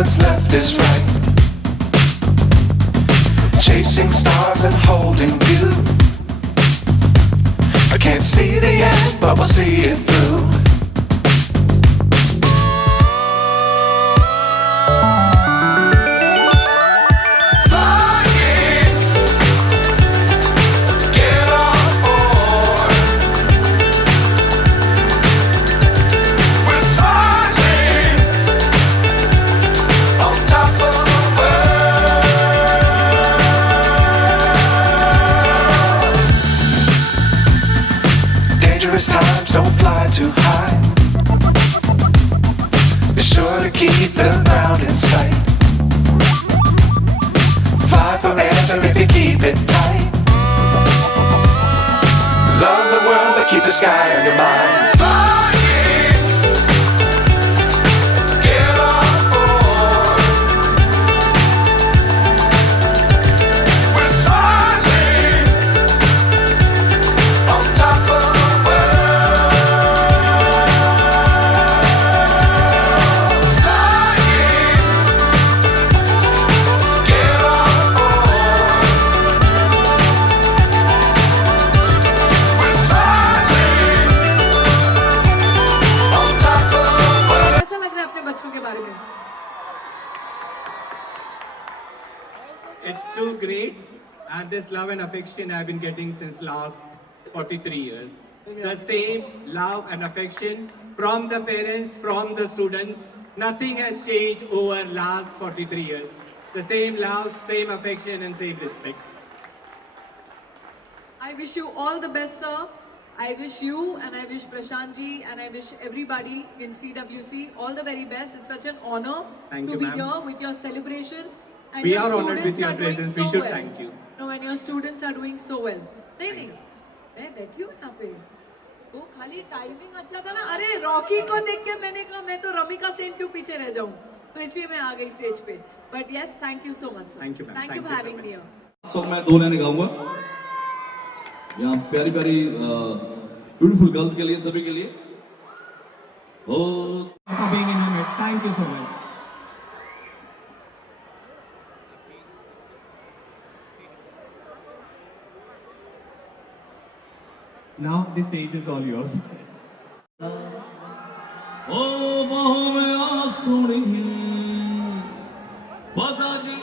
what's left is right. Chasing stars and holding you. I can't see the end, but we'll see it through. Times don't fly too high. Be sure to keep the ground in sight. Fly forever if you keep it tight. Love the world but keep the sky on your mind. It's too great, and this love and affection I've been getting since last 43 years. The same love and affection from the parents, from the students. Nothing has changed over last 43 years. The same love, same affection, and same respect. I wish you all the best, sir. I wish you and I wish Prashant ji and I wish everybody in CWC all the very best. It's such an honor to be here with your celebrations. And We your are honored with students your are doing presence. so We should well. thank you. No, and your students are doing so well. नहीं मैं बैठी हूँ यहाँ पे तो खाली timing अच्छा था ना. अरे रॉकी को देख के मैंने कहा मैं तो रमिका सेन क्यों पीछे रह जाऊँ, तो इसलिए मैं आ गई स्टेज पे. But yes, thank you so much sir. Thank you, ma'am. Thank you for having me here. So मैं दो लाइनें गाऊंगा यहाँ प्यारी प्यारी ब्यूटीफुल गर्ल्स के लिए, सभी के लिए. For being in your midst. Thank you so much. Now the stage is all yours. ओ बाहों में आ सोनी बसा जी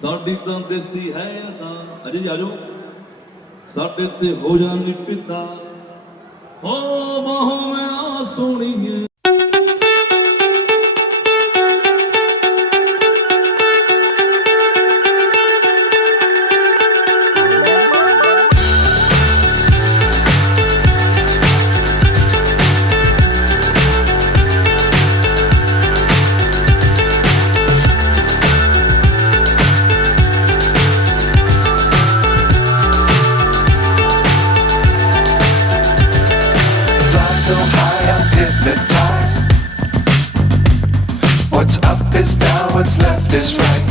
साडी तां देसी है अदा. अजय जी आजो साडे ते हो जानी पिता. ओ बाहों में आ Soni So high I'm hypnotized. What's up is down, what's left is right.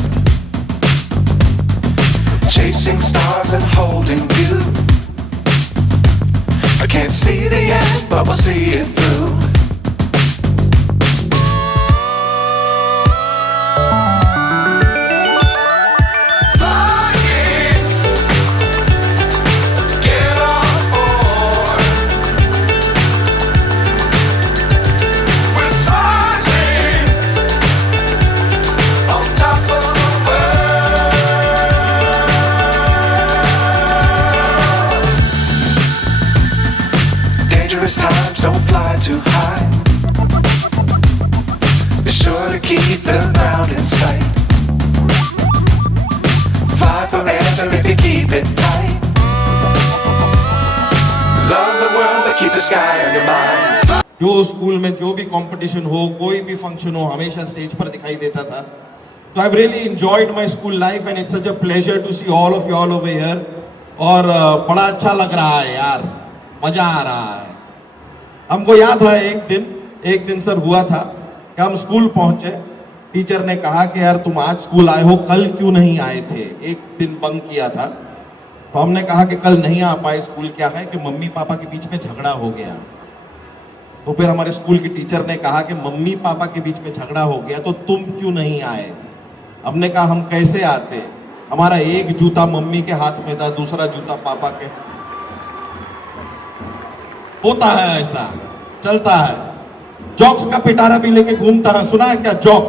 Chasing stars and holding you. I can't see the end, but we'll see it through. Times don't fly too high. Be sure to keep the ground in sight. Fly forever if you keep it tight. Love the world but keep the sky on your mind. जो school में जो भी competition हो, कोई भी function हो, हमेशा stage पर दिखाई देता था. So I've really enjoyed my school life and it's such a pleasure to see all of you all over here. और बड़ा अच्छा लग रहा है यार, मजा आ रहा है. हमको याद है एक दिन सर हुआ था कि हम स्कूल पहुंचे, टीचर ने कहा कि यार तुम आज स्कूल आए हो, कल क्यों नहीं आए थे. एक दिन बंक किया था तो हमने कहा कि कल नहीं आ पाए स्कूल. क्या है कि मम्मी पापा के बीच में झगड़ा हो गया. तो फिर हमारे स्कूल की टीचर ने कहा कि मम्मी पापा के बीच में झगड़ा हो गया तो तुम क्यों नहीं आए। हमने कहा हम कैसे आते, हमारा एक जूता मम्मी के हाथ में था, दूसरा जूता पापा के। होता है ऐसा, चलता है। जॉक्स का पिटारा भी लेके घूमता है, सुना है क्या जॉक?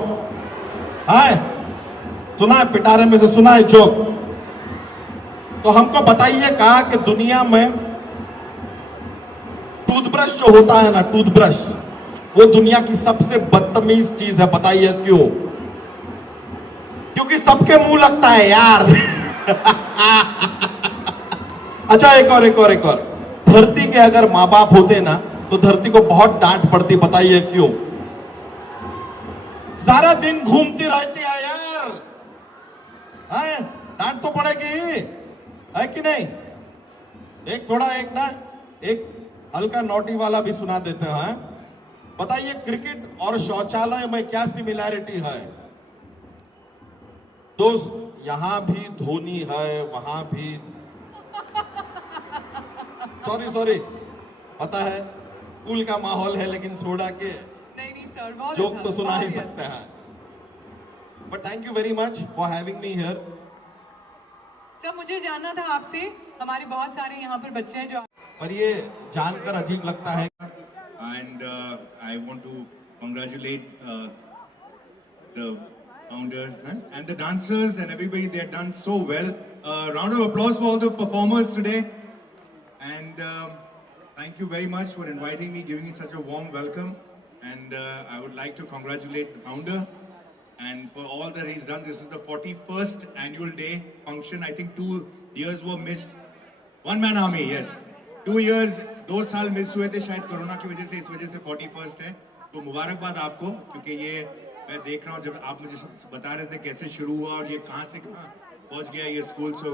है सुना है, पिटारे में से सुना है जॉक? तो हमको बताइएगा कि दुनिया में टूथब्रश जो होता है ना, टूथब्रश, वो दुनिया की सबसे बदतमीज चीज है। बताइए क्यों? क्योंकि सबके मुंह लगता है यार। अच्छा, एक और। धरती के अगर माँ बाप होते ना तो धरती को बहुत डांट पड़ती। बताइए क्यों? सारा दिन घूमती रहती है यार, है? डांट तो पड़ेगी, है कि नहीं? एक हल्का नोटी वाला भी सुना देते हैं। बताइए क्रिकेट और शौचालय में क्या सिमिलैरिटी है? दोस्त, यहां भी धोनी है, वहां भी सॉरी पता है स्कूल का माहौल है, लेकिन सोडा के नहीं सर, बहुत जोक अच्छा, तो सुना ही बहुत सकते हैं। But thank you very much for having me here. Sir मुझे जानना था आपसे, हमारे बहुत सारे यहाँ पर बच्चे हैं जो पर ये जानकर अजीब लगता है। And I want to congratulate the founder and the dancers and everybody. They have done so well. Round of applause for all the performers today. And thank you very much for inviting me, giving me such a warm welcome. And I would like to congratulate the founder and for all that he's done. This is the 41st annual day function. I think 2 years were missed. One man army, yes. 2 years, 2 साल miss हुए थे शायद corona की वजह से, इस वजह से 41st है। तो मुबारकबाद आपको, क्योंकि ये मैं देख रहा हूँ जब आप मुझे बता रहे थे कैसे शुरू हुआ और ये कहाँ से कहाँ पहुँच गया ये school. So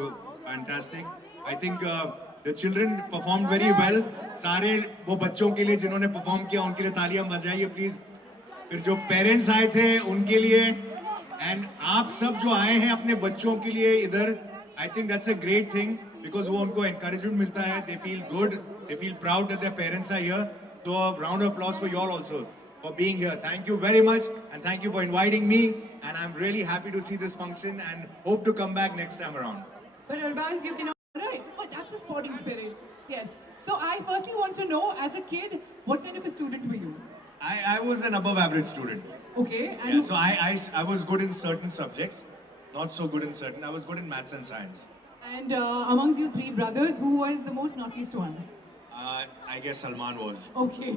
fantastic. I think the children perform very well. सारे वो बच्चों के लिए जिन्होंने परफॉर्म किया उनके लिए तालियां बजाइए प्लीज। फिर जो पेरेंट्स आए थे उनके लिए, एंड आप सब जो आए हैं अपने बच्चों के लिए इधर, I think that's a great thing, because वो उनको एनकरेजमेंट मिलता है। They feel good, they feel proud that their parents are here. So a round of applause for you all also for being here. Thank you very much, and thank you for inviting me, and I'm really happy to see this function and hope to come back next time around. But Arbaz, you can right. Oh, that's a sporting spirit. Yes. So I firstly want to know, as a kid, what kind of a student were you? I was an above average student. Okay. And Yeah, so I was good in certain subjects, not so good in certain. I was good in maths and science. And amongst you 3 brothers, who was the most naughtiest one? I guess Salman was. Okay.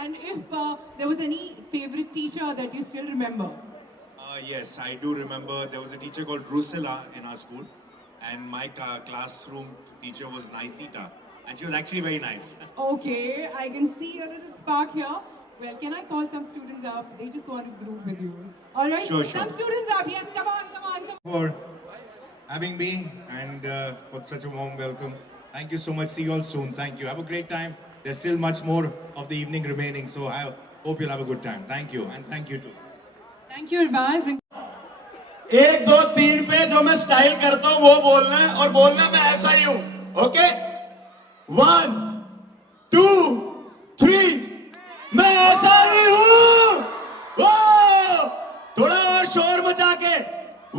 And if there was any favorite teacher that you still remember? Yes, I do remember there was a teacher called Drusilla in our school, and my classroom teacher was Naisita, and she was actually very nice. Okay, I can see a little spark here. Well, can I call some students up? They just want to group with you. All right? Sure. Some students up. Yes, come on. For having me and for such a warm welcome. Thank you so much. See you all soon. Thank you. Have a great time. There's still much more of the evening remaining, so I hope you'll have a good time. Thank you, and thank you too. Thank you, Arbaz. 1 2 3 पे जो मैं style करता हूँ वो बोलना है, और बोलना मैं ऐसा ही हूँ। ओके, 1 2 3, मैं ऐसा ही हूँ। थोड़ा और शोर मचा के,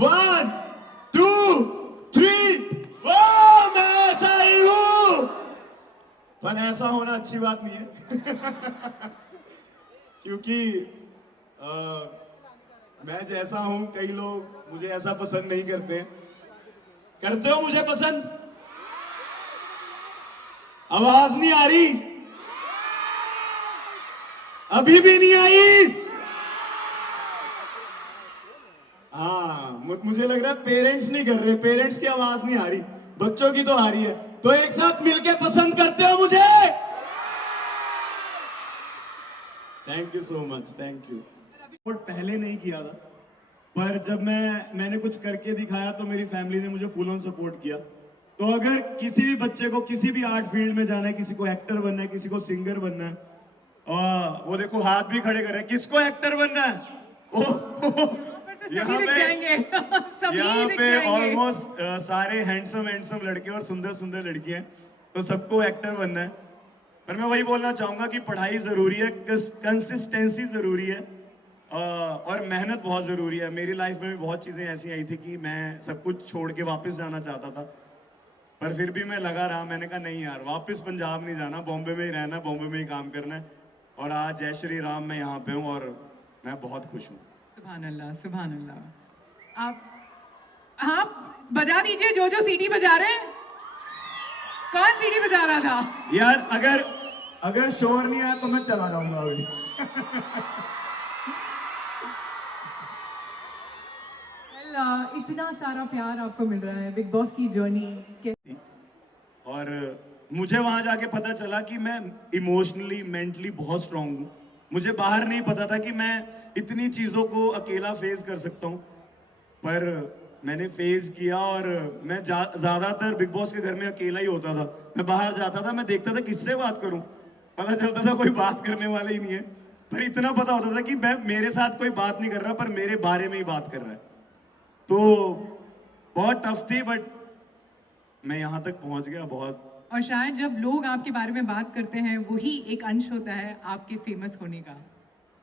1 2 3, मैं ऐसा ही हूँ। पर ऐसा होना अच्छी बात नहीं है। क्योंकि मैं जैसा हूं, कई लोग मुझे ऐसा पसंद नहीं करते। करते हो मुझे पसंद? आवाज नहीं आ रही? अभी भी नहीं आई? हाँ, मुझे लग रहा है पेरेंट्स नहीं कर रहे, पेरेंट्स की आवाज नहीं आ रही, बच्चों की तो आ रही है। तो एक साथ मिलके पसंद करते हो मुझे? Thank you so much, thank you. पहले नहीं किया था, पर जब मैंने कुछ करके दिखाया तो मेरी फैमिली ने मुझे फुल ऑन सपोर्ट किया। तो अगर किसी भी बच्चे को किसी भी आर्ट फील्ड में जाना है, किसी को एक्टर बनना है, किसी को सिंगर बनना है, वो देखो हाथ भी खड़े कर रहे हैं, किसको एक्टर बनना है? यहाँ पे ऑलमोस्ट सारे हैंडसम लड़के और सुंदर लड़कियां हैं, तो सबको एक्टर बनना है। पर मैं वही बोलना चाहूंगा कि पढ़ाई जरूरी है, कंसिस्टेंसी जरूरी है, और मेहनत बहुत जरूरी है। मेरी लाइफ में भी बहुत चीजें ऐसी आई थी कि मैं सब कुछ छोड़ के वापस जाना चाहता था, पर फिर भी मैं लगा रहा। मैंने कहा नहीं यार, वापस पंजाब नहीं जाना, बॉम्बे में ही रहना, बॉम्बे में ही काम करना है। और आज जय श्री राम मैं यहाँ पे हूँ और मैं बहुत खुश हूँ। सुभान अल्लाह, सुभान अल्लाह। आप बजा दीजिए जो जो सीटी बजा रहे हैं। कौन सीटी बजा रहा था यार? अगर शोर नहीं आया तो मैं चला जाऊंगा अभी। इतना सारा प्यार आपको मिल रहा है, बिग बॉस की जर्नी कैसी? और मुझे वहां जाके पता चला कि मैं इमोशनली मेंटली बहुत स्ट्रांग हूँ। मुझे बाहर नहीं पता था कि मैं इतनी चीजों को अकेला फेस कर सकता हूँ, पर मैंने फेस किया। और मैं ज्यादातर बिग बॉस के घर में अकेला ही होता था। मैं बाहर जाता था, मैं देखता था किससे बात करूं, पता चलता था कोई बात करने वाला ही नहीं है। पर इतना पता होता था कि मेरे साथ कोई बात नहीं कर रहा, पर मेरे बारे में ही बात कर रहा है। तो बहुत टफ थी, बट मैं यहाँ तक पहुंच गया। बहुत। और शायद जब लोग आपके बारे में बात करते हैं वही एक अंश होता है आपके फेमस होने का।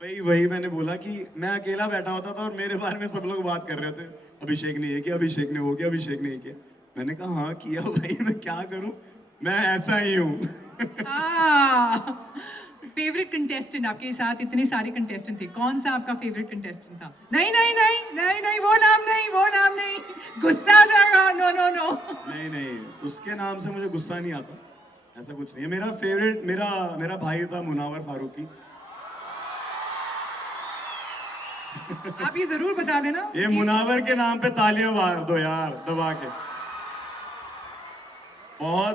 वही मैंने बोला कि मैं अकेला बैठा होता था और मेरे बारे में सब लोग बात कर रहे थे, अभिषेक ने ये किया, अभिषेक ने वो किया, अभिषेक ने ये किया। मैंने कहा हाँ किया भाई, मैं क्या करूं, मैं ऐसा ही हूँ। Favourite contestant? आपके साथ इतने सारे कंटेस्टेंट थे, कौन सा आपका फेवरेट कंटेस्टेंट था? नहीं नहीं नहीं नहीं नहीं, वो नाम नहीं, वो नाम नहीं, गुस्सा आ जाएगा। No no no. नहीं नहीं, उसके नाम से मुझे गुस्सा नहीं आता, ऐसा कुछ नहीं है। मेरा फेवरेट मेरा भाई था मुनावर फारूकी। आप ये जरूर बता देना। ये मुनावर के नाम पे तालियां मार दो यार दबा के।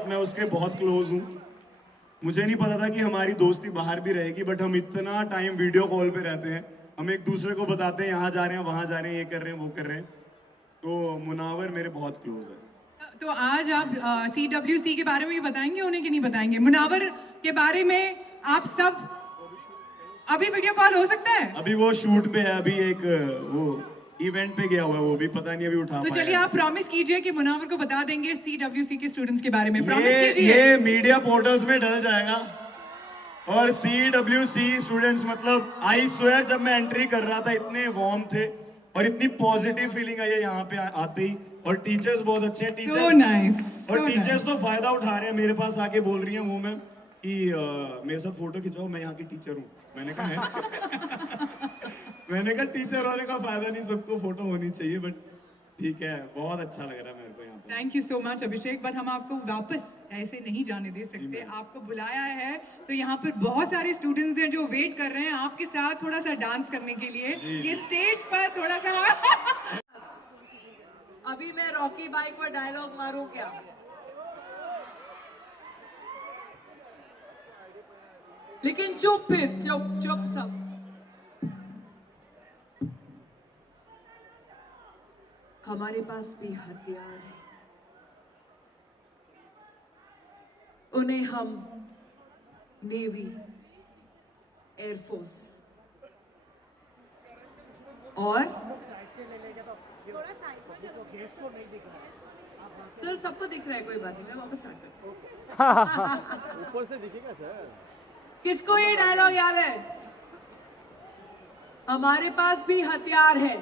मैं उसके बहुत क्लोज हूँ। मुझे नहीं पता था कि हमारी दोस्ती बाहर भी रहेगी, बट हम इतना टाइम वीडियो कॉल पे रहते हैं। हम एक दूसरे को बताते हैं यहाँ जा रहे हैं, वहां जा रहे हैं, ये कर रहे हैं, वो कर रहे हैं। तो मुनावर मेरे बहुत क्लोज है। तो आज आप CWC के बारे में भी बताएंगे उन्हें कि नहीं बताएंगे? मुनावर के बारे में आप सब अभी वीडियो कॉल हो सकता है? अभी वो शूट पे है, अभी एक वो इवेंट पे गया हुआ है, वो भी पता नहीं अभी उठा। तो चलिए आप प्रॉमिस कीजिए कि मुनावर को बता देंगे CWC के स्टूडेंट्स के बारे में। प्रॉमिस कीजिए। ये मीडिया पोर्टल्स में डल जाएगा। और CWC स्टूडेंट्स, मतलब आई स्वेयर जब मैं एंट्री कर रहा था इतने वार्म थे और इतनी पॉजिटिव फीलिंग आई है यहाँ पे आते ही। और टीचर्स बहुत अच्छे हैं। टीचर्स So nice, और so टीचर्स तो फायदा उठा रहे हैं। मेरे पास आके बोल रही हैं वो मैम कि मेरे साथ फोटो खिंचाओ, मैं यहाँ की टीचर हूँ। मैंने कहा मैंने कहा टीचर होने का फायदा नहीं, सबको फोटो होनी चाहिए। बट ठीक है, बहुत अच्छा लग रहा है मेरे को यहाँ पे। Thank you so much Abhishek, but हम आपको वापस ऐसे नहीं जाने दे सकते। आपको बुलाया है तो यहाँ पर बहुत सारे स्टूडेंट्स हैं जो वेट कर रहे हैं आपके साथ थोड़ा सा डांस करने के लिए। ये स्टेज पर थोड़ा सा अभी मैं रॉकी भाई को डायलॉग मारूं क्या? लेकिन चुप, फिर चुप चुप सब। हमारे पास भी हथियार है, उन्हें हम नेवी, एयरफोर्स और सर सबको दिख रहा है, कोई बात नहीं, मैं वापस स्टार्ट करता हूँ। ऊपर से दिखेगा सर। किसको ये डायलॉग याद है? हमारे पास भी हथियार है,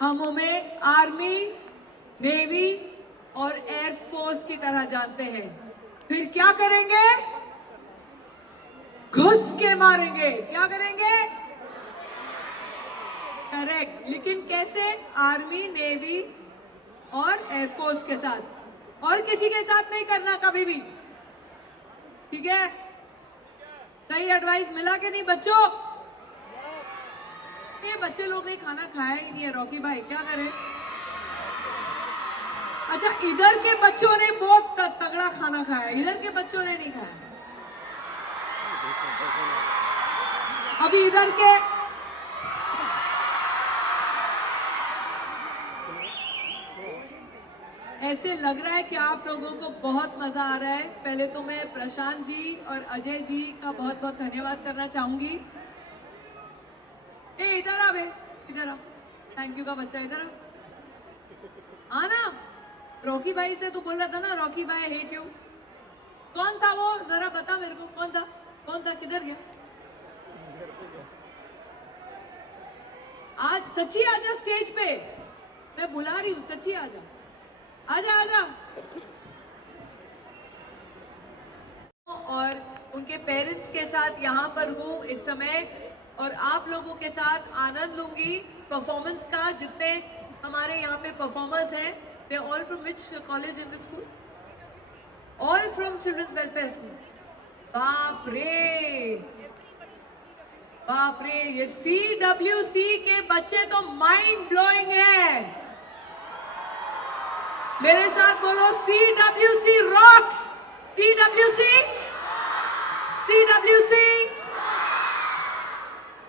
हम उन्हें आर्मी, नेवी और एयरफोर्स की तरह जानते हैं। फिर क्या करेंगे? घुस के मारेंगे। क्या करेंगे? करेक्ट। लेकिन कैसे? आर्मी, नेवी और एयरफोर्स के साथ, और किसी के साथ नहीं करना कभी भी। ठीक है? सही एडवाइस मिला कि नहीं बच्चों? ये बच्चे लोग ने खाना खाया ही नहीं है रॉकी भाई, क्या करें? अच्छा, इधर के बच्चों ने बहुत तगड़ा खाना खाया, इधर के बच्चों ने नहीं खाया। अभी इधर के ऐसे लग रहा है कि आप लोगों को बहुत मजा आ रहा है। पहले तो मैं प्रशांत जी और अजय जी का बहुत बहुत धन्यवाद करना चाहूंगी। ए इधर आ बे, इधर आ। थैंक यू का बच्चा इधर आ ना। रॉकी भाई से तो बोल रहा था ना, रॉकी भाई हेट यू। कौन था वो, जरा बता मेरे को, कौन था, किधर गया? आज सच्ची आजा स्टेज पे, मैं बुला रही हूँ, सच्ची आजा, आजा आजा। और उनके पेरेंट्स के साथ यहाँ पर हूँ इस समय, और आप लोगों के साथ आनंद लूंगी परफॉर्मेंस का। जितने हमारे यहाँ पे परफॉर्मर्स हैं, they all from which college in this school? All from children's welfare school. बाप रे बाप रे, ये CWC के बच्चे तो माइंड ब्लोइंग है। मेरे साथ बोलो CWC rocks. CWC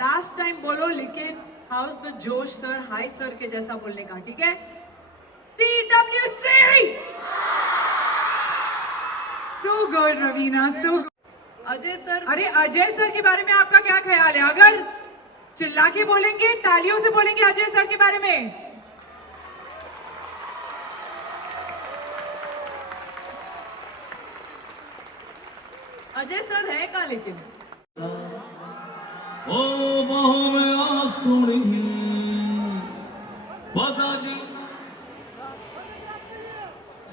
last time बोलो, लेकिन हाउस द जोश सर, हाय सर के जैसा बोलने का, ठीक है? CWC। So good Raveena, so good. Ajay sir, अरे अजय सर के बारे में आपका क्या ख्याल है? अगर चिल्ला के बोलेंगे, तालियों से बोलेंगे अजय सर के बारे में। अजय सर है कहाँ लेकिन? ओ बाहों में आ सोनी बाजा जी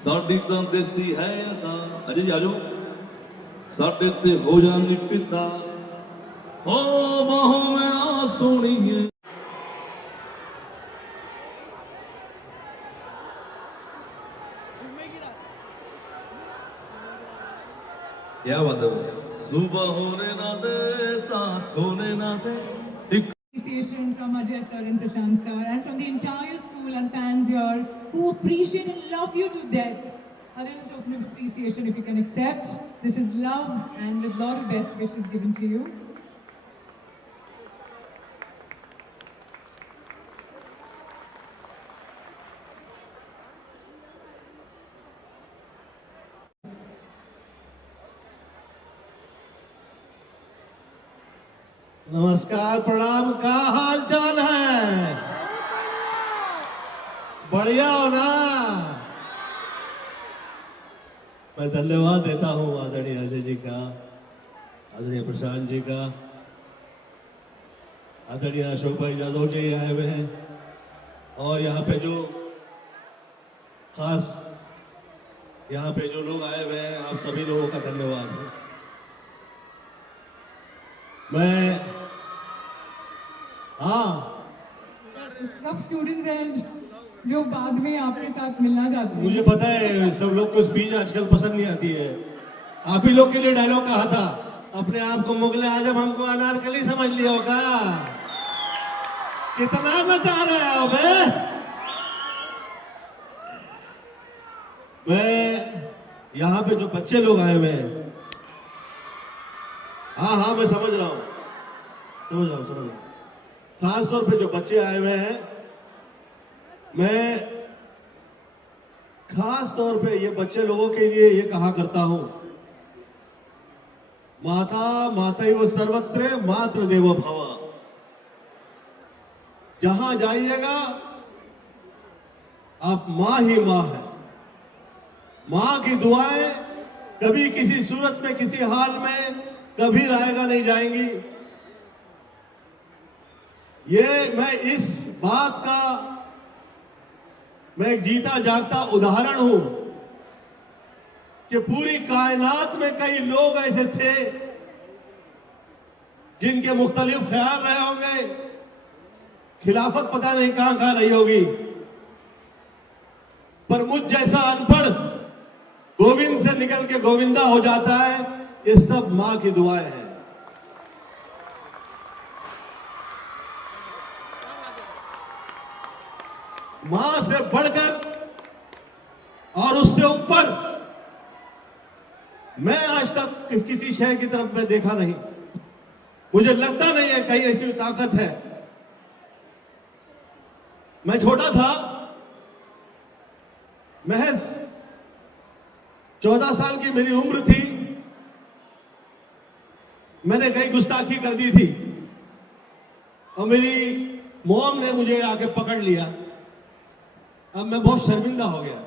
साडी तां देसी है अदा। अजय जी आजो, साडे ते हो जानी फिदा। ओ बाहों में आ सोनी क्या बात है? सुबह होने ना दे, साथ होने ना दे। Appreciation from Ajay sir and Prashant sir and from the entire school and fans here who appreciate and love you to death. A little token of appreciation if you can accept. This is love and with lot of best wishes given to you. नमस्कार, प्रणाम, का हाल चाल है? बढ़िया हो ना? मैं धन्यवाद देता हूं आदरणीय अजय जी का, आदरणीय प्रशांत जी का, आदरणीय अशोक भाई यादव जी आए हुए हैं, और यहाँ पे जो खास यहाँ पे जो लोग आए हुए हैं, आप सभी लोगों का धन्यवाद है। मैं सब स्टूडेंट्स हैं जो बाद में आपके साथ मिलना चाहते हैं। मुझे पता है सब लोग को स्पीच आजकल पसंद नहीं आती है। आप ही लोग के लिए डायलॉग कहा था, अपने आप को मुगले आजम हमको अनारकली समझ लिया होगा। कितना नचा रहे हो बे? मैं यहाँ पे जो बच्चे लोग आए हुए हैं, हाँ मैं समझ रहा हूँ। खास तौर पे जो बच्चे आए हुए हैं, मैं खास तौर पे ये बच्चे लोगों के लिए ये कहा करता हूं, मातैव सर्वत्र मातृदेवो भव। जहां जाइएगा आप मां ही मां है। मां की दुआएं कभी किसी सूरत में, किसी हाल में कभी रायगा नहीं जाएंगी। ये मैं इस बात का मैं एक जीता जागता उदाहरण हूं कि पूरी कायनात में कई लोग ऐसे थे जिनके मुख्तलिफ ख्याल रहे होंगे, खिलाफत पता नहीं कहां रही होगी, पर मुझ जैसा अनपढ़ गोविंद से निकल के गोविंदा हो जाता है। ये सब मां की दुआएं हैं। मां से बढ़कर और उससे ऊपर मैं आज तक किसी शय की तरफ मैं देखा नहीं। मुझे लगता नहीं है कहीं ऐसी ताकत है। मैं छोटा था, महज 14 साल की मेरी उम्र थी, मैंने कई गुस्ताखी कर दी थी और मेरी मॉम ने मुझे आके पकड़ लिया। अब मैं बहुत शर्मिंदा हो गया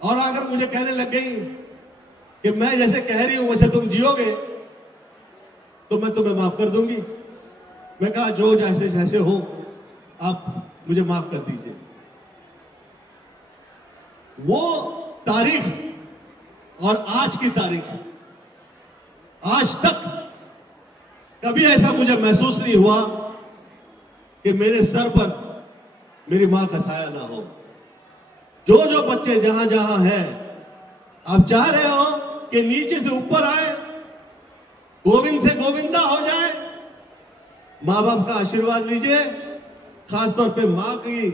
और आकर मुझे कहने लग गई कि मैं जैसे कह रही हूं वैसे तुम जियोगे तो मैं तुम्हें माफ कर दूंगी। मैं कहा जो जैसे जैसे हो आप मुझे माफ कर दीजिए। वो तारीख और आज की तारीख, आज तक कभी ऐसा मुझे महसूस नहीं हुआ कि मेरे सर पर मेरी मां का साया ना हो। जो जो बच्चे जहां जहां हैं, आप चाह रहे हो कि नीचे से ऊपर आए, गोविंद से गोविंदा हो जाए, मां बाप का आशीर्वाद लीजिए। खासतौर पे मां की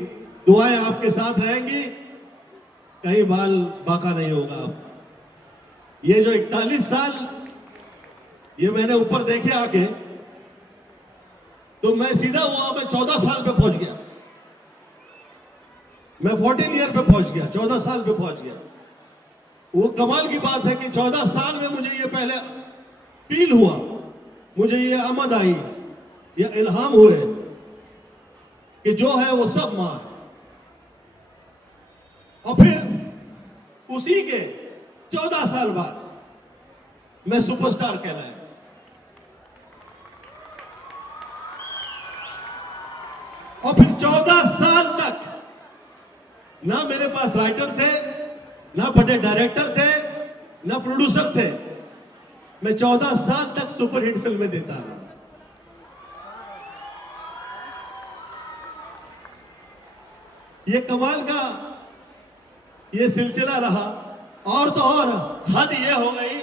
दुआएं आपके साथ रहेंगी, कहीं बाल बाका नहीं होगा आपका। ये जो 41 साल ये मैंने ऊपर देखे आके, तो मैं सीधा हुआ, मैं 14 साल पे पहुंच गया। मैं 14 ईयर पे पहुंच गया, 14 साल पे पहुंच गया। वो कमाल की बात है कि 14 साल में मुझे ये पहले फील हुआ, मुझे ये आमद आई, ये इल्हाम हुए कि जो है वो सब मां है। और फिर उसी के 14 साल बाद मैं सुपरस्टार कहलाया। और फिर 14 साल तक ना मेरे पास राइटर थे, ना बड़े डायरेक्टर थे, ना प्रोड्यूसर थे। मैं 14 साल तक सुपरहिट फिल्में देता रहा। ये कमाल का ये सिलसिला रहा। और तो और हद ये हो गई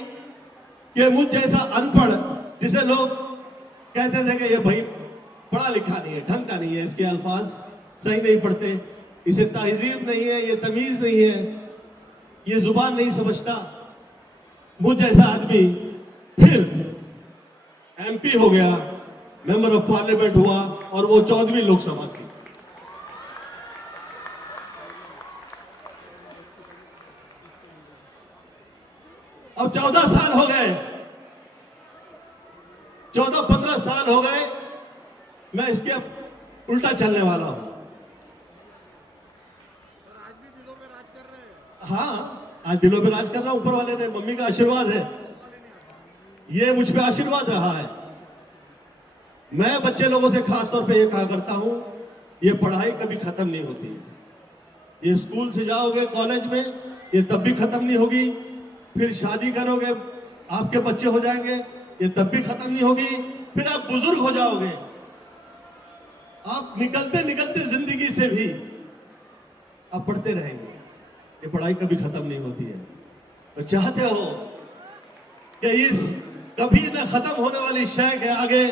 कि मुझ जैसा अनपढ़, जिसे लोग कहते थे कि ये भाई पढ़ा लिखा नहीं है, ढंग का नहीं है, इसके अल्फाज सही नहीं पढ़ते, इसे तहजीब नहीं है, ये तमीज नहीं है, ये जुबान नहीं समझता। मुझ जैसा आदमी फिर एमपी हो गया, मेंबर ऑफ पार्लियामेंट हुआ, और वो 14वीं लोकसभा की। अब 14 साल हो गए, 14-15 साल हो गए, मैं इसके उल्टा चलने वाला हूं। हाँ, आज दिलों पे राज कर रहा हूं, ऊपर वाले ने, मम्मी का आशीर्वाद है, ये मुझ पे आशीर्वाद रहा है। मैं बच्चे लोगों से खास तौर पे ये कहा करता हूं, ये पढ़ाई कभी खत्म नहीं होती। ये स्कूल से जाओगे कॉलेज में, ये तब भी खत्म नहीं होगी। फिर शादी करोगे, आपके बच्चे हो जाएंगे, ये तब भी खत्म नहीं होगी। फिर आप बुजुर्ग हो जाओगे, आप निकलते निकलते जिंदगी से भी आप पढ़ते रहेंगे। ये पढ़ाई कभी खत्म नहीं होती है। तो चाहते हो कि इस कभी न खत्म होने वाली शय के आगे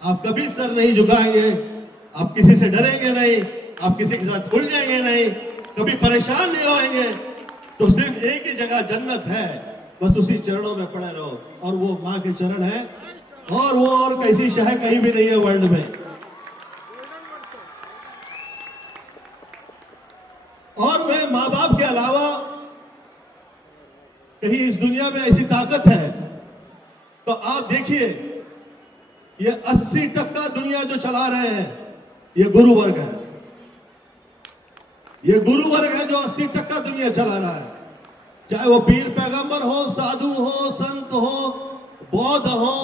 आप कभी सर नहीं झुकाएंगे, आप किसी से डरेंगे नहीं, आप किसी के साथ भूल जाएंगे नहीं, कभी परेशान नहीं होएंगे। तो सिर्फ एक ही जगह जन्नत है, बस उसी चरणों में पड़े रहो, और वो मां के चरण है, और वो और कैसी शह कहीं भी नहीं है वर्ल्ड में। और मैं मां बाप के अलावा कहीं इस दुनिया में ऐसी ताकत है तो आप देखिए, ये 80% दुनिया जो चला रहे हैं ये गुरु वर्ग है। ये गुरु वर्ग है जो 80% दुनिया चला रहा है। चाहे वो पीर पैगंबर हो, साधु हो, संत हो, बौद्ध हो,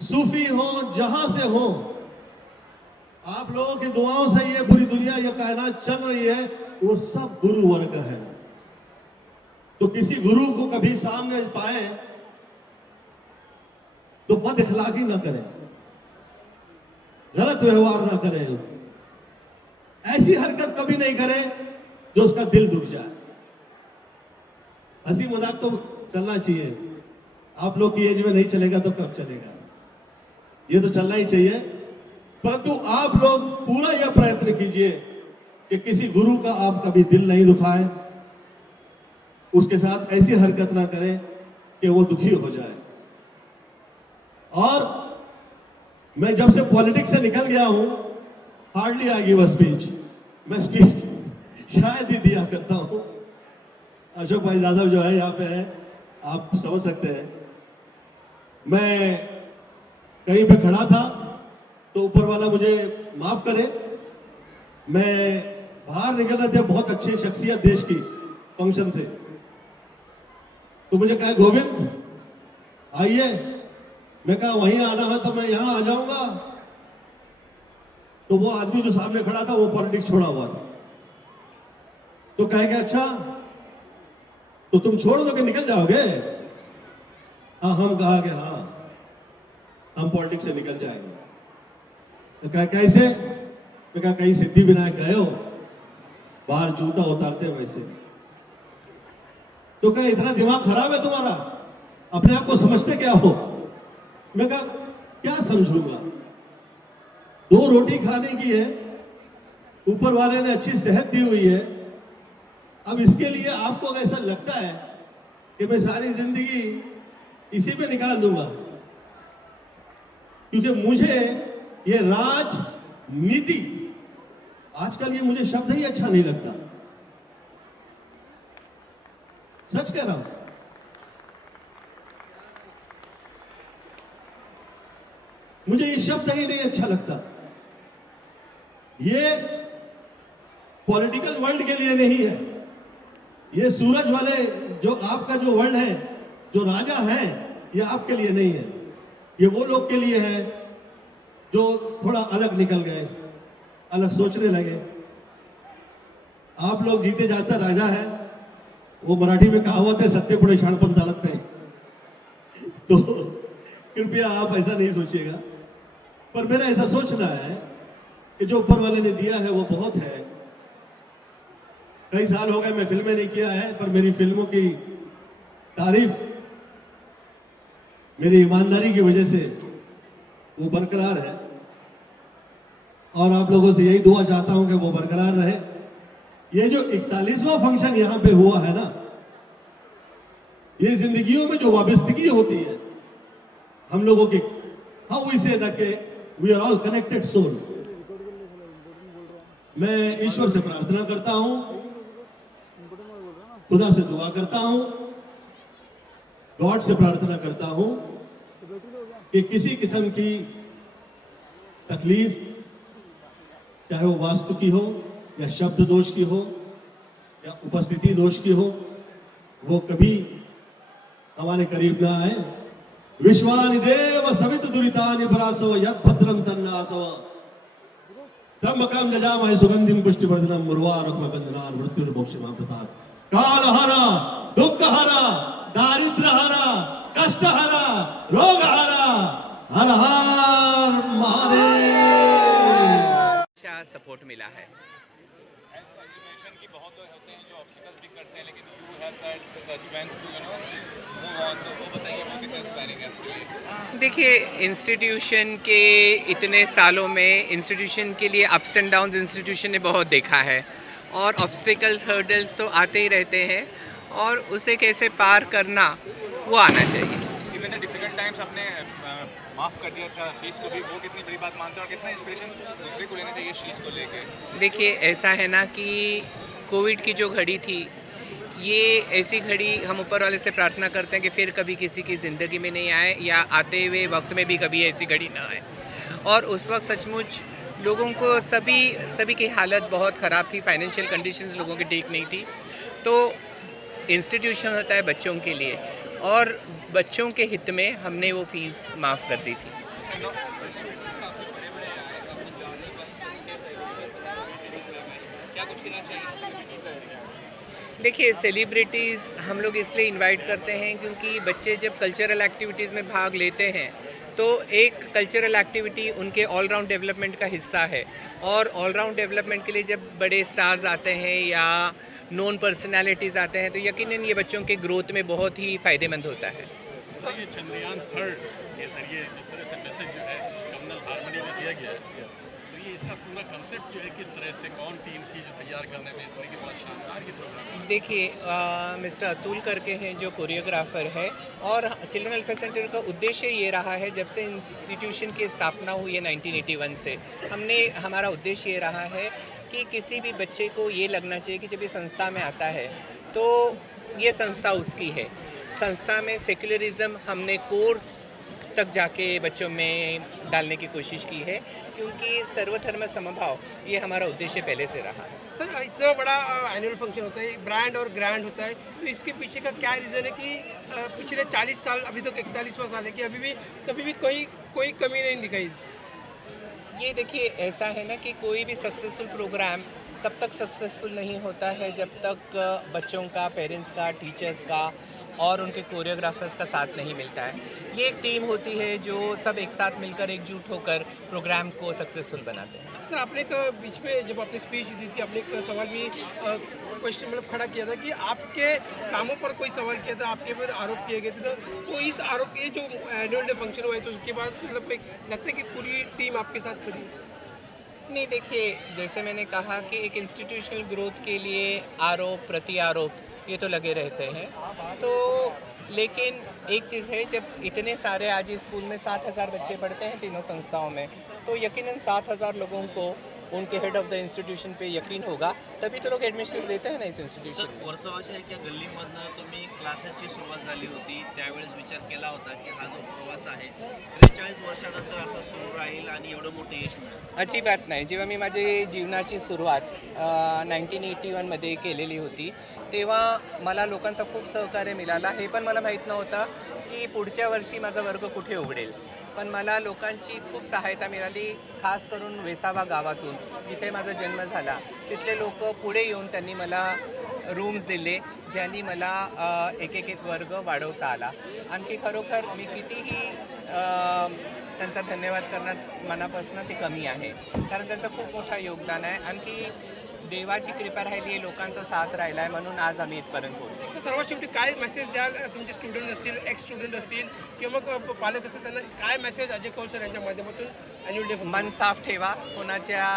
सूफी हो, जहां से हो, आप लोगों की दुआओं से ये पूरी दुनिया, ये कायनात चल रही है, वो सब गुरु वर्ग है। तो किसी गुरु को कभी सामने पाए तो बद इखलाकी ना करें, गलत व्यवहार ना करें, ऐसी हरकत कभी नहीं करें जो उसका दिल दुख जाए। हंसी मजाक तो चलना चाहिए, आप लोग की एज में नहीं चलेगा तो कब चलेगा, ये तो चलना ही चाहिए। परंतु आप लोग पूरा यह प्रयत्न कीजिए कि किसी गुरु का आप कभी दिल नहीं दुखाएं, उसके साथ ऐसी हरकत ना करें कि वो दुखी हो जाए। और मैं जब से पॉलिटिक्स से निकल गया हूं, hardly I give a speech. मैं स्पीच शायद ही दिया करता हूं। अशोक भाई यादव जो है यहाँ पे है, आप समझ सकते हैं। मैं कहीं पे खड़ा था तो ऊपर वाला मुझे माफ करे, मैं बाहर निकल रहे थे बहुत अच्छी शख्सियत देश की फंक्शन से, तो मुझे कहा गोविंद आइए, मैं कहा वहीं आना है तो मैं यहां आ जाऊंगा। तो वो आदमी जो सामने खड़ा था वो पॉलिटिक्स छोड़ा हुआ था, तो कहे कि अच्छा तो तुम छोड़ दो कि निकल जाओगे? हाँ, हम कहा कि हाँ हम पॉलिटिक्स से निकल जाएंगे। तो कहा कैसे? मैं कहा कहीं सिद्धि विनायक गए हो, बाहर जूता उतारते वैसे। तो कहा इतना दिमाग खराब है तुम्हारा, अपने आप को समझते क्या हो? मैं कहा क्या समझूंगा, 2 रोटी खाने की है, ऊपर वाले ने अच्छी सेहत दी हुई है, अब इसके लिए आपको ऐसा लगता है कि मैं सारी जिंदगी इसी पे निकाल दूंगा? क्योंकि मुझे ये राजनीति, आजकल ये मुझे शब्द ही अच्छा नहीं लगता, सच कह रहा हूं। मुझे ये शब्द ही नहीं अच्छा लगता। ये पॉलिटिकल वर्ल्ड के लिए नहीं है, ये सूरज वाले जो आपका जो वर्ल्ड है, जो राजा है, ये आपके लिए नहीं है, ये वो लोग के लिए है जो थोड़ा अलग निकल गए, अलग सोचने लगे। आप लोग जीते जाता राजा है, वो मराठी में कहावत है सत्य पुढे शहाणपण चालत नाही। तो कृपया आप ऐसा नहीं सोचिएगा, पर मेरा ऐसा सोचना है कि जो ऊपर वाले ने दिया है वो बहुत है। कई साल हो गए मैं फिल्में नहीं किया है, पर मेरी फिल्मों की तारीफ मेरी ईमानदारी की वजह से वो बरकरार है, और आप लोगों से यही दुआ चाहता हूं कि वो बरकरार रहे। ये जो 41वां फंक्शन यहां पे हुआ है ना, ये जिंदगियों में जो वाबस्तगी होती है हम लोगों की, how we say that we are all connected soul. मैं ईश्वर से प्रार्थना करता हूं, खुदा से दुआ करता हूं, गॉड से प्रार्थना करता हूं कि किसी किस्म की तकलीफ, चाहे वो वास्तु की हो या शब्द दोष की हो या उपस्थिति दोष की हो, वो कभी हमारे करीब ना आए। विश्वानि देव सवित दुरितानि परासव यत् भद्रम तन्नासव त्र्यंबकं यजामहे सुगंधिं पुष्टिवर्धनम् उर्वारुकमिव बन्धनान् मृत्युर्मोक्षमामृतात्। कालहरा, दुःखहरा, दारिद्र्यहरा, कष्टहरा, रोगहरा, हर हर महादेव। सपोर्ट मिला है। की बहुत लोग होते हैं जो ऑब्स्टिकल्स भी करते हैं, लेकिन you have that strength to you know move on. तो वो बताइए, वो कितना इंस्पायरिंग है? देखिए, इंस्टीट्यूशन के इतने सालों में इंस्टीट्यूशन के लिए अप्स एंड डाउन्स इंस्टीट्यूशन ने बहुत देखा है, और ऑब्स्टिकल्स हर्डल्स तो आते ही रहते हैं, और उसे कैसे पार करना वो आना चाहिए। इवन द डिफिकल्ट टाइम्स आपने माफ़ कर दिया था शीश को भी, वो कितनी बड़ी बात मानते हैं, और कितना इंस्पिरेशन दूसरे को लेना चाहिए शीश को लेके? देखिए, ऐसा है ना कि कोविड की जो घड़ी थी, ये ऐसी घड़ी हम ऊपर वाले से प्रार्थना करते हैं कि फिर कभी किसी की ज़िंदगी में नहीं आए, या आते हुए वक्त में भी कभी ऐसी घड़ी ना आए। और उस वक्त सचमुच लोगों को सभी की हालत बहुत ख़राब थी, फाइनेंशियल कंडीशंस लोगों की ठीक नहीं थी। तो इंस्टीट्यूशन होता है बच्चों के लिए, और बच्चों के हित में हमने वो फीस माफ़ कर दी थी। देखिए, सेलिब्रिटीज़ हम लोग इसलिए इनवाइट करते हैं क्योंकि बच्चे जब कल्चरल एक्टिविटीज़ में भाग लेते हैं तो एक कल्चरल एक्टिविटी उनके ऑलराउंड डेवलपमेंट का हिस्सा है, और ऑलराउंड डेवलपमेंट के लिए जब बड़े स्टार्स आते हैं या नोन पर्सनालिटीज़ आते हैं तो यकीनन ये बच्चों के ग्रोथ में बहुत ही फ़ायदेमंद होता है। तो ये चंद्रयान 3 के जरिए जिस तरह से मैसेज जो है कम्युनल हार्मनी में दिया गया है, तो ये इसका पूरा कंसेप्ट जो है किस तरह से कौन टीम की जो तैयार करने में, इसलिए कि बड़ा शानदार ये प्रोग्राम है। देखिए, मिस्टर अतुल करके हैं जो कोरियोग्राफर है, और चिल्ड्रन वेलफेयर सेंटर का उद्देश्य ये रहा है, जब से इंस्टीट्यूशन की स्थापना हुई है 1981 से, हमारा उद्देश्य ये रहा है कि किसी भी बच्चे को ये लगना चाहिए कि जब ये संस्था में आता है तो ये संस्था उसकी है। संस्था में सेक्युलरिज्म हमने कोर तक जाके बच्चों में डालने की कोशिश की है, क्योंकि सर्वधर्म समभाव ये हमारा उद्देश्य पहले से रहा है। सर इतना बड़ा एनुअल फंक्शन होता है, ब्रांड और ग्रैंड होता है, तो इसके पीछे का क्या रीज़न है कि पिछले 40 साल, अभी तो 41वां साल है, कि अभी भी कभी भी कोई कमी नहीं दिखाई? ये देखिए, ऐसा है ना कि कोई भी सक्सेसफुल प्रोग्राम तब तक सक्सेसफुल नहीं होता है जब तक बच्चों का, पेरेंट्स का, टीचर्स का और उनके कोरियोग्राफर्स का साथ नहीं मिलता है। ये एक टीम होती है जो सब एक साथ मिलकर, एकजुट होकर प्रोग्राम को सक्सेसफुल बनाते हैं। सर आपने एक बीच में जब आपने स्पीच दी थी, आपने एक सवाल भी क्वेश्चन मतलब खड़ा किया था कि आपके कामों पर कोई सवाल किया था, आपके ऊपर आरोप किए गए थे, तो इस आरोप, ये जो एनुअल डे फंक्शन हुआ है, तो उसके बाद मतलब लगता है कि पूरी टीम आपके साथ खड़ी है? नहीं, देखिए, जैसे मैंने कहा कि एक इंस्टीट्यूशनल ग्रोथ के लिए आरोप प्रति आरोप ये तो लगे रहते हैं, तो लेकिन एक चीज़ है, जब इतने सारे आज इस स्कूल में 7,000 बच्चे पढ़ते हैं तीनों संस्थाओं में, तो यकीनन 7,000 लोगों को उनके हेड ऑफ द इन्स्टिट्यूशन पे यकीन होगा, तभी तो लोग ॲडमिशन्स देते हैं ना इस इन्स्टिट्यूशन में। वर्षावाच्या एका गल्लीमधनं तुम्ही क्लासेसची सुरुवात झाली होती, त्यावेळेस विचार केला होता की हा जो प्रवास आहे 43 वर्षानंतर असा सुरू राहील आणि एवढं मोठं यश मिळेल? अजिबात नाही. जेव्हा मी माझी जीवनाची सुरुवात 1981मध्ये केलेली होती, तेव्हा मला लोकांचा खूप सहकार्य मिळाला. हे पण मला माहीत नव्हतं की पुढच्या वर्षी माझा वर्ग कुठे उघडेल, पण मला लोकांची खूप सहायता मिळाली, खास करून वेसावा गावातून, जिथे माझा जन्म झाला. तिथले लोक पुढे येऊन त्यांनी मला रूम्स दिले, ज्यांनी मला एक वर्ग वाढवता आला. आणखी खरोखर मी कितीही त्यांचा धन्यवाद करणार मनापासून ते कमी आहे, कारण त्यांचं खूप मोठं योगदान आहे. आणखी देवाची कृपा राहिली आहे, लोकांचा साथ राहिला आहे, म्हणून आज आम्ही इथपर्यंत पोहोचलो. तर सर्वात शेवटी काय मेसेज द्याल तुमचे स्टुडंट असतील, एक्स स्टुडंट असतील किंवा मग पालक असतील, त्यांना काय मेसेज अजय कौल सर यांच्या माध्यमातून ॲन्युअल डे? मन साफ ठेवा, कोणाच्या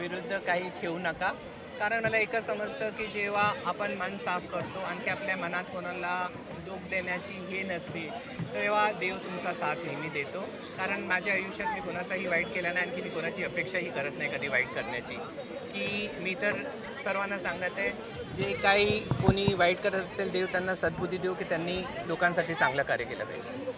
विरुद्ध काही ठेवू नका, कारण मला एकच समजतं की जेव्हा आपण मन साफ करतो, आणखी आपल्या मनात कोणाला दुःख देण्याची हे नसते, तेव्हा देव तुमचा साथ नेहमी देतो. कारण माझ्या आयुष्यात मी कोणाचाही वाईट केला नाही, आणखी मी कोणाची अपेक्षाही करत नाही कधी वाईट करण्याची. की मी तर सर्वांना सांगत आहे, जे काही कोणी वाईट करत असेल, देव त्यांना सद्बुद्धी देऊ की त्यांनी लोकांसाठी चांगलं कार्य केलं पाहिजे.